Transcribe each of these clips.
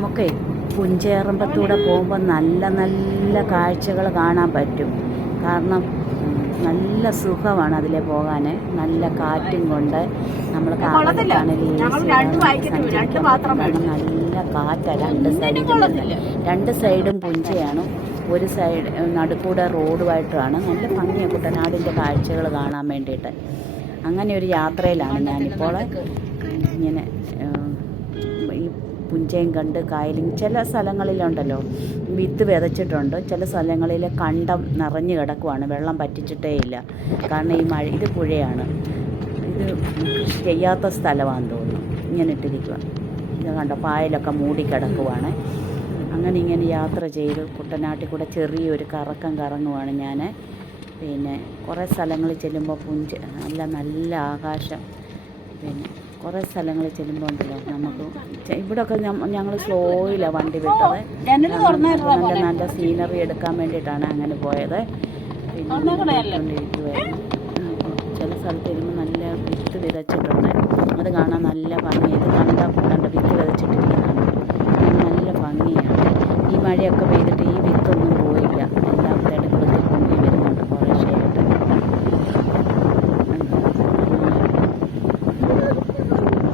നമുക്ക് പുഞ്ചേറമ്പത്തൂടെ പോകുമ്പോൾ നല്ല നല്ല കാഴ്ചകൾ കാണാൻ പറ്റും. കാരണം നല്ല സുഖമാണ് അതിലെ പോകാൻ. നല്ല കാറ്റും കൊണ്ട് നമ്മൾ കാട്ടിലാണ് നല്ല കാറ്റാണ്. രണ്ട് സൈഡും പുഞ്ചയാണ്. ഒരു സൈഡ് നടുക്കൂടെ റോഡുമായിട്ടാണ്. നല്ല ഭംഗിയാണ് കുട്ടനാടിൻ്റെ കാഴ്ചകൾ കാണാൻ വേണ്ടിയിട്ട്. അങ്ങനെ ഒരു യാത്രയിലാണ് ഞാനിപ്പോൾ. ഇങ്ങനെ ഈ പുഞ്ചയും കണ്ട് കായലും ചില സ്ഥലങ്ങളിലുണ്ടല്ലോ വിത്ത് വിതച്ചിട്ടുണ്ട്. ചില സ്ഥലങ്ങളിൽ കണ്ടം നിറഞ്ഞു കിടക്കുവാണ്, വെള്ളം പറ്റിച്ചിട്ടേ ഇല്ല. കാരണം ഈ മഴ, ഇത് പുഴയാണ്, ഇത് കൃഷി ചെയ്യാത്ത സ്ഥലമാണെന്ന് തോന്നുന്നു. ഇങ്ങനെ ഇട്ടിരിക്കുക, ഇത് കണ്ടോ പായലൊക്കെ മൂടിക്കിടക്കുവാണ്. അങ്ങനെ ഇങ്ങനെ യാത്ര ചെയ്ത് കുട്ടനാട്ടിൽ കൂടെ ചെറിയൊരു കറക്കം കറങ്ങുവാണ് ഞാൻ. പിന്നെ കുറേ സ്ഥലങ്ങളിൽ ചെല്ലുമ്പോൾ നല്ല നല്ല ആകാശം. പിന്നെ കുറേ സ്ഥലങ്ങളിൽ ചെല്ലുമ്പോൾ ഉണ്ടല്ലോ നമുക്ക് ഇവിടെയൊക്കെ ഞങ്ങൾ സ്ലോയിലാണ് വണ്ടി വിട്ടത്. നല്ല നല്ല സീനറി എടുക്കാൻ വേണ്ടിയിട്ടാണ് അങ്ങനെ പോയത്. പിന്നെ ചില സ്ഥലത്ത് വരുമ്പോൾ നല്ല വിത്ത് വിതച്ചിട്ടുണ്ട്. അത് കാണാൻ നല്ല ഭംഗി. ഇത് കണ്ട വിത്ത് വിതച്ചിട്ടിരിക്കുന്നതാണ്, നല്ല ഭംഗിയാണ്. ഈ മഴയൊക്കെ പെയ്തിട്ട് ഈ വിത്തൊന്നും പോയില്ല, എല്ലാം തെടുക്കെടുത്ത് പൊങ്ങി വരുന്നുണ്ട് കുറേശ്ശെയായിട്ട്.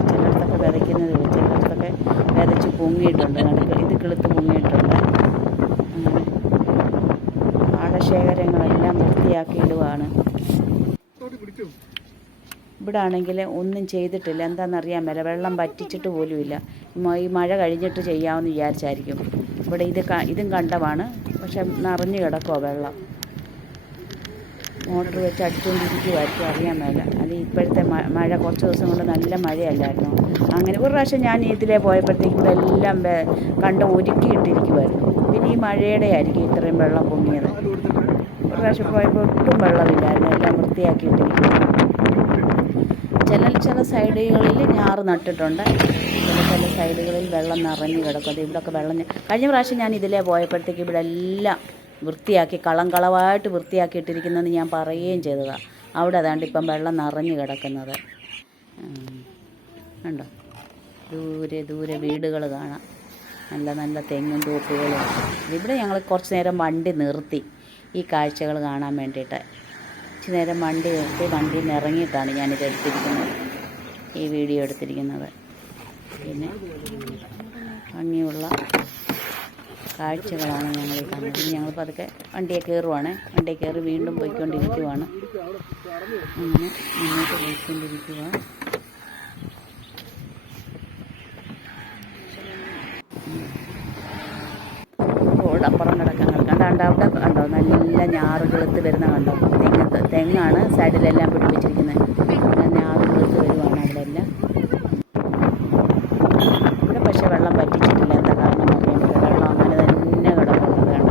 ചിലയിടത്തൊക്കെ വിതയ്ക്കുന്നത്, ചിലയിടത്തൊക്കെ വിതച്ച് പൊങ്ങിയിട്ടുണ്ട്, ഇത് കിളുത്ത് പൊങ്ങിയിട്ടുണ്ട്. അങ്ങനെ പാടശേഖരങ്ങളെല്ലാം വൃത്തിയാക്കിയിടുവാണ്. ഇവിടെ ആണെങ്കിൽ ഒന്നും ചെയ്തിട്ടില്ല. എന്താണെന്നറിയാൻ മേല, വെള്ളം വറ്റിച്ചിട്ട് പോലുമില്ല. ഈ മഴ കഴിഞ്ഞിട്ട് ചെയ്യാമെന്ന് വിചാരിച്ചായിരിക്കും. ഇവിടെ ഇതും കണ്ടമാണ്, പക്ഷെ നിറഞ്ഞു കിടക്കുമോ വെള്ളം. മോട്ടർ വെച്ച് അടിച്ചുകൊണ്ടിരിക്കുമായിരിക്കും, അറിയാൻ മേല. അത് ഇപ്പോഴത്തെ മഴ കുറച്ച് ദിവസം കൊണ്ട് നല്ല മഴയല്ലായിരുന്നു. അങ്ങനെ ഒരു പ്രാവശ്യം ഞാൻ ഇതിലേ പോയപ്പോഴത്തേക്കും ഇവിടെ എല്ലാം കണ്ട് ഒരുക്കിയിട്ടിരിക്കുമായിരുന്നു. പിന്നെ ഈ മഴയുടെ ആയിരിക്കും ഇത്രയും വെള്ളം പൊങ്ങിയത്. ഒരു പ്രാവശ്യം പോയപ്പോൾ ഒട്ടും വെള്ളമില്ലായിരുന്നു, എല്ലാം വൃത്തിയാക്കിയിട്ടിരിക്കുന്നു. ചില സൈഡുകളിൽ ഞാറ് നട്ടിട്ടുണ്ട്, ചില സൈഡുകളിൽ വെള്ളം നിറഞ്ഞു കിടക്കും. അത് ഇവിടെയൊക്കെ വെള്ളം കഴിഞ്ഞ പ്രാവശ്യം ഞാൻ ഇതിലേ പോയപ്പോഴത്തേക്ക് ഇവിടെ എല്ലാം വൃത്തിയാക്കി കളവായിട്ട് വൃത്തിയാക്കിയിട്ടിരിക്കുന്നതെന്ന് ഞാൻ പറയുകയും ചെയ്തതാണ്. അവിടെ അതാണ്ട് ഇപ്പം വെള്ളം നിറഞ്ഞു കിടക്കുന്നത് ഉണ്ടോ. ദൂരെ വീടുകൾ കാണാം, നല്ല നല്ല തെങ്ങും തോപ്പുകളും. ഇവിടെ ഞങ്ങൾ കുറച്ച് നേരം വണ്ടി നിർത്തി ഈ കാഴ്ചകൾ കാണാൻ വേണ്ടിയിട്ട്. കുറച്ച് നേരം വണ്ടി നിർത്തി വണ്ടിയിൽ നിന്ന് ഇറങ്ങിയിട്ടാണ് ഞാനിത് എടുത്തിരിക്കുന്നത്, ഈ വീഡിയോ എടുത്തിരിക്കുന്നത്. പിന്നെ ഭംഗിയുള്ള കാഴ്ചകളാണ് ഞങ്ങൾ ഈ കാണുന്നത്. ഞങ്ങൾ പതുക്കെ വണ്ടിയെ കയറുവാണ്. വണ്ടിയെ കയറി വീണ്ടും പോയിക്കൊണ്ടിരിക്കുവാണ്. അങ്ങനെ മുന്നോട്ട് പോയിക്കൊണ്ടിരിക്കുക. റോഡപ്പുറം കിടക്കാൻ കണ്ടോ, അവിടെ കണ്ടോ നല്ല ഞാറ് കിളുത്ത് വരുന്ന കണ്ടോ. തെങ്ങാണ് സൈഡിലെല്ലാം പിടിപ്പിച്ചിരിക്കുന്നത്. ഞാറ് കിളുത്ത് വരുവാണ് അവിടെ എല്ലാം. ഇവിടെ പക്ഷേ വെള്ളം പറ്റിച്ചിട്ടില്ല. എന്താ കാരണം അറിയാൻ പറ്റില്ല, വെള്ളം അങ്ങനെ തന്നെ കിടക്കുന്നത് കണ്ട.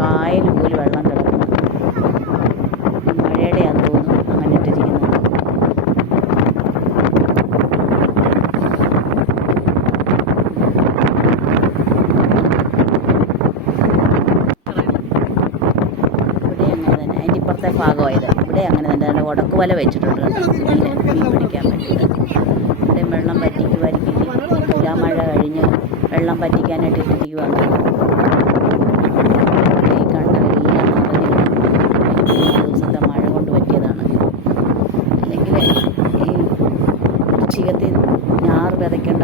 കായൽ പോലും വെള്ളം കിടക്കുന്നു. മഴയുടെയാന്ന് തോന്നുന്നു അങ്ങനെ ഇട്ടിരിക്കുന്നത്. ഇപ്പുറത്തെ ഭാഗമായത് ഇവിടെ അങ്ങനെ തന്നെ ഉടക്കുവല വെച്ചിട്ടുണ്ട് മീൻ പിടിക്കാൻ വേണ്ടിയിട്ട്. ഇവിടെ വെള്ളം പറ്റിക്കുമായിരിക്കും. എല്ലാ മഴ കഴിഞ്ഞ് വെള്ളം പറ്റിക്കാനായിട്ട് ഇട്ടിരിക്കുവാണ്. ഈ കണ്ടമെല്ലാം നിറഞ്ഞു ദിവസത്തെ മഴ കൊണ്ട് പറ്റിയതാണ്. അല്ലെങ്കിൽ ഈ വൃശ്ചികത്തിൽ ഞാറ് വിതയ്ക്കേണ്ട